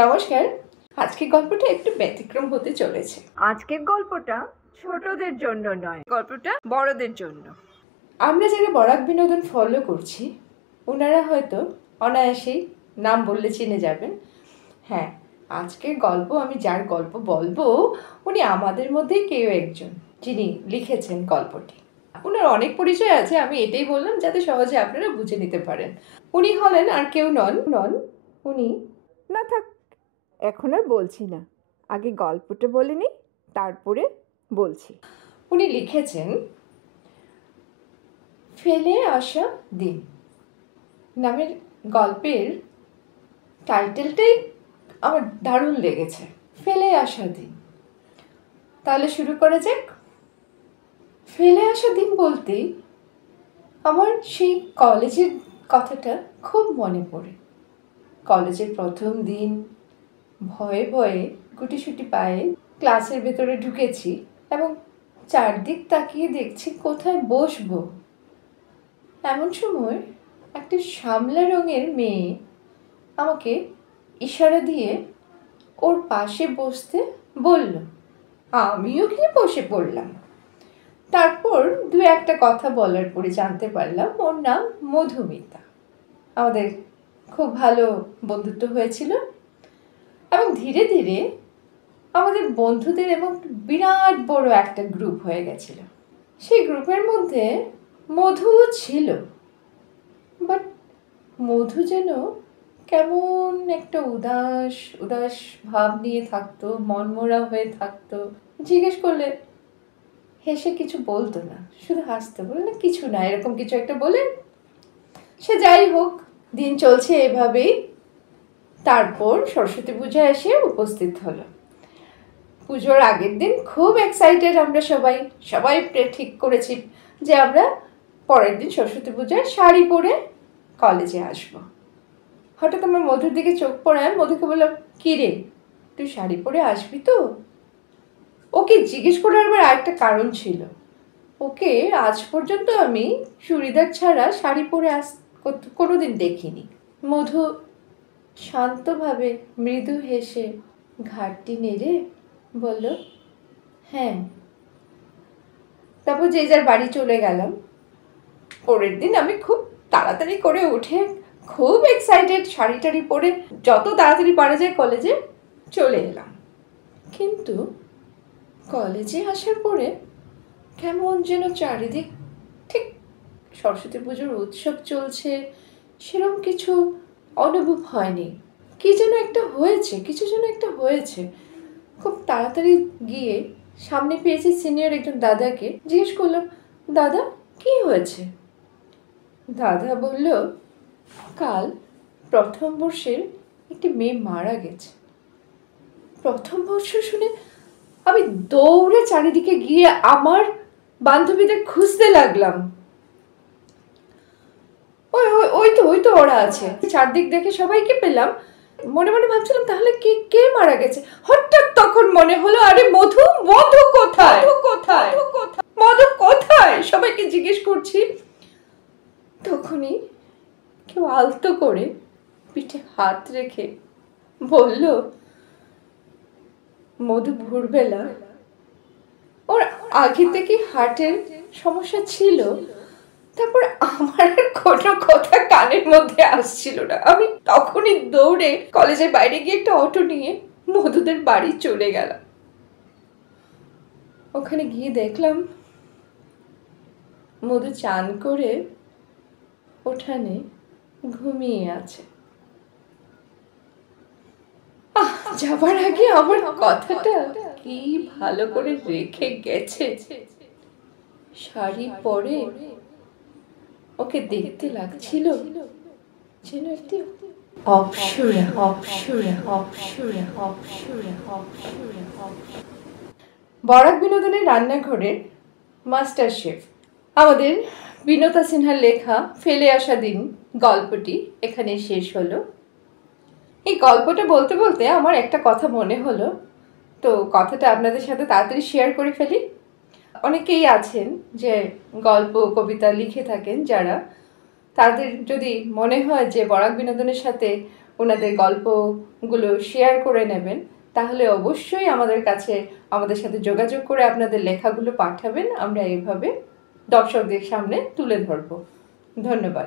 নমস্কার। আজকের গল্পটা একটু ব্যতিক্রম হতে চলেছে। আজকের গল্পটা ছোটদের জন্য নয়, গল্পটা বড়দের জন্য। আমরা যারা বরাক বিনোদন ফলো করছি ওনারা হয়তো অনায়াসেই নাম বললে চিনে যাবেন। হ্যাঁ, আজকের গল্প আমি যার গল্প বলবো উনি আমাদের মধ্যেই কেউ একজন যিনি লিখেছেন গল্পটি। ওনার অনেক পরিচয় আছে, আমি এটাই বললাম যাতে সহজে আপনারা বুঝে নিতে পারেন। উনি হলেন আর কেউ নন উনি না থাক, এখন আর বলছি না, আগে গল্পটা বলে নি, তারপরে বলছি। উনি লিখেছেন ফেলে আসা দিন নামের গল্পের টাইটেলটাই আমার দারুণ লেগেছে, ফেলে আসা দিন। তাহলে শুরু করা যাক। ফেলে আসা দিন বলতেই আমার সেই কলেজের কথাটা খুব মনে পড়ে। কলেজের প্রথম দিন ভয়ে ভয়ে গুটিসুটি পায়ে ক্লাসের ভেতরে ঢুকেছি এবং চারদিক তাকিয়ে দেখছি কোথায় বসবো। এমন সময় একটা শ্যামলা রঙের মেয়ে আমাকে ইশারা দিয়ে ওর পাশে বসতে বলল। আমিও গিয়ে বসে পড়লাম। তারপর দু একটা কথা বলার পরে জানতে পারলাম ওর নাম মধুমিতা। আমাদের খুব ভালো বন্ধুত্ব হয়েছিল এবং ধীরে ধীরে আমাদের বন্ধুদের এবং বিরাট বড় একটা গ্রুপ হয়ে গেছিল। সেই গ্রুপের মধ্যে মধু ছিল, বাট মধু যেন কেমন একটা উদাস উদাস ভাব নিয়ে থাকতো, মনমরা হয়ে থাকতো। জিজ্ঞেস করলে হেসে কিছু বলতো না, শুধু হাসতে, বলে না কিছু না, এরকম কিছু একটা বলে। সে যাই হোক, দিন চলছে এভাবেই। তারপর সরস্বতী পূজা এসে উপস্থিত হলো। পুজোর আগের দিন খুব এক্সাইটেড আমরা সবাই ঠিক করেছি যে আমরা পরের দিন সরস্বতী পূজায় শাড়ি পরে কলেজে আসবো। হঠাৎ আমার মধুর দিকে চোখ পড়ায়, মধুকে বললাম, কি রে, তুই শাড়ি পরে আসবি তো? ওকে জিজ্ঞেস করার আবার আরেকটা কারণ ছিল। ওকে আজ পর্যন্ত আমি চুড়িদার ছাড়া শাড়ি পরে কোনোদিন দেখিনি। মধু শান্তভাবে মৃদু হেসে ঘাড়টি নেড়ে বলল, হ্যাঁ। তারপর যে যার বাড়ি চলে গেলাম। পরের দিন আমি খুব তাড়াতাড়ি করে উঠে খুব এক্সাইটেড শাড়ি টাড়ি পরে যত তাড়াতাড়ি পারা যায় কলেজে চলে এলাম। কিন্তু কলেজে আসার পরে কেমন যেন চারিদিক ঠিক সরস্বতী পুজোর উৎসব চলছে সেরকম কিছু অনুভব হয়নি। কিছু যেন একটা হয়েছে। খুব তাড়াতাড়ি গিয়ে সামনে পেয়েছি সিনিয়র একজন দাদাকে, জিজ্ঞেস করলাম, দাদা কি হয়েছে? দাদা বলল, কাল প্রথম বর্ষের একটি মেয়ে মারা গেছে। প্রথম বর্ষ শুনে আমি দৌড়ে চারিদিকে গিয়ে আমার বান্ধবীদের খুঁজতে লাগলাম। ওই তো ওরা আছে। চারদিক দেখে সবাইকে পেলাম। মনে মনে ভাবছিলাম তাহলে কে মারা গেছে। হঠাৎ তখন মনে হলো, আরে মধু কোথায়? মধু কোথায়? সবাইকে জিজ্ঞেস করছি। তখনই কেউ আলতো করে পিঠে হাত রেখে বলল, মধু ভোরবেলা ওর আগে থেকে হার্টের সমস্যা ছিল। তারপর আমার কোনো কথা কানের মধ্যে আসছিল না। আমি তখনই দৌড়ে কলেজের বাইরে গিয়ে একটা অটো নিয়ে মধুদের বাড়ি চলে গেলাম। ওখানে গিয়ে দেখলাম মধু চান করে উঠানে ঘুমিয়ে আছে। যাবার আগে আমার কথাটা কি ভালো করে রেখে গেছে। শাড়ি পরে ওকে দেখতে লাগছিল যেন একটি অপসরা। বরাক বিনোদনের রান্নাঘরের মাস্টার শেফ আমাদের বিনোতা সিনহার লেখা ফেলে আসা দিন গল্পটি এখানে শেষ হলো। এই গল্পটা বলতে বলতে আমার একটা কথা মনে হলো, তো কথাটা আপনাদের সাথে তাড়াতাড়ি শেয়ার করে ফেলি। অনেকেই আছেন যে গল্প কবিতা লিখে থাকেন, যারা তাদের যদি মনে হয় যে বরাক বিনোদনের সাথে ওনাদের গল্পগুলো শেয়ার করে নেবেন, তাহলে অবশ্যই আমাদের সাথে যোগাযোগ করে আপনাদের লেখাগুলো পাঠাবেন। আমরা এইভাবে দর্শকদের সামনে তুলে ধরব। ধন্যবাদ।